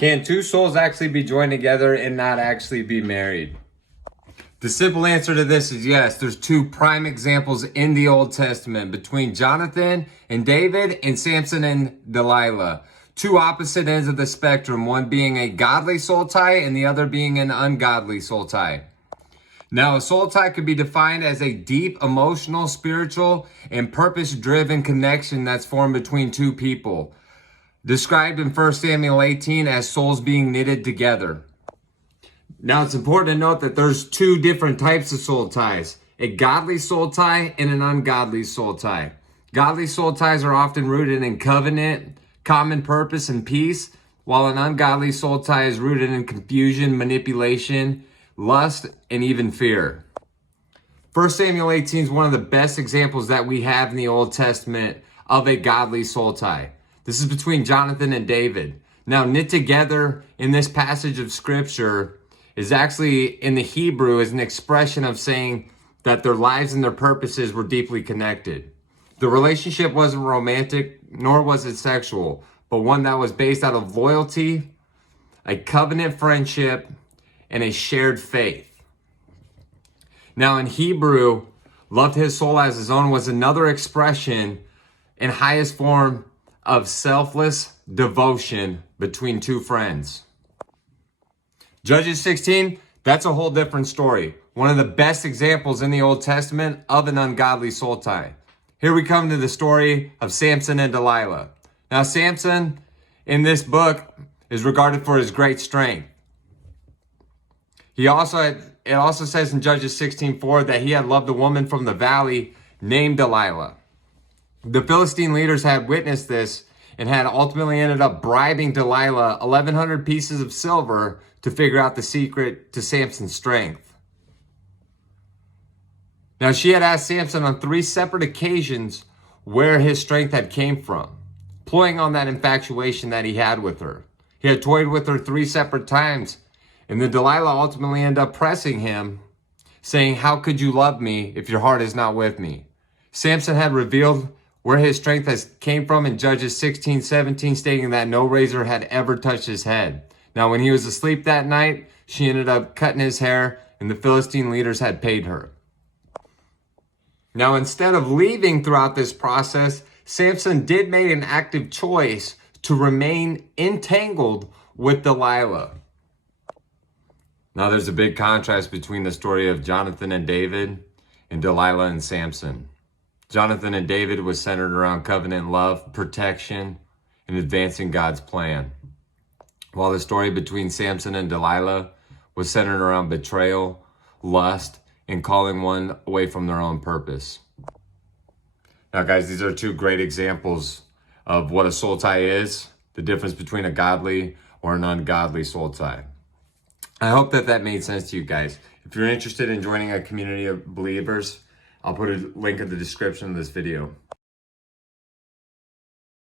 Can two souls actually be joined together and not actually be married? The simple answer to this is yes. There's two prime examples in the Old Testament between Jonathan and David and Samson and Delilah. Two opposite ends of the spectrum, one being a godly soul tie and the other being an ungodly soul tie. Now, a soul tie could be defined as a deep, emotional, spiritual, and purpose-driven connection that's formed between two people, described in 1 Samuel 18 as souls being knitted together. Now, it's important to note that there's two different types of soul ties, a godly soul tie and an ungodly soul tie. Godly soul ties are often rooted in covenant, common purpose, and peace, while an ungodly soul tie is rooted in confusion, manipulation, lust, and even fear. 1 Samuel 18 is one of the best examples that we have in the Old Testament of a godly soul tie. This is between Jonathan and David. Now, knit together in this passage of scripture is actually in the Hebrew as an expression of saying that their lives and their purposes were deeply connected. The relationship wasn't romantic, nor was it sexual, but one that was based out of loyalty, a covenant friendship, and a shared faith. Now, in Hebrew, loved his soul as his own was another expression and highest form of selfless devotion between two friends. Judges 16, that's a whole different story. One of the best examples in the Old Testament of an ungodly soul tie. Here we come to the story of Samson and Delilah. Now, Samson in this book is regarded for his great strength. It also says in Judges 16:4 that he had loved a woman from the valley named Delilah. The Philistine leaders had witnessed this and had ultimately ended up bribing Delilah 1,100 pieces of silver to figure out the secret to Samson's strength. Now, she had asked Samson on 3 separate occasions where his strength had came from, pulling on that infatuation that he had with her. He had toyed with her 3 separate times, and then Delilah ultimately ended up pressing him, saying, "How could you love me if your heart is not with me?" Samson had revealed where his strength came from in Judges 16:17, stating that no razor had ever touched his head. Now, when he was asleep that night, she ended up cutting his hair, and the Philistine leaders had paid her. Now, instead of leaving throughout this process, Samson did make an active choice to remain entangled with Delilah. Now, there's a big contrast between the story of Jonathan and David and Delilah and Samson. Jonathan and David was centered around covenant love, protection, and advancing God's plan, while the story between Samson and Delilah was centered around betrayal, lust, and calling one away from their own purpose. Now, guys, these are 2 great examples of what a soul tie is, the difference between a godly or an ungodly soul tie. I hope that made sense to you guys. If you're interested in joining a community of believers, I'll put a link in the description of this video.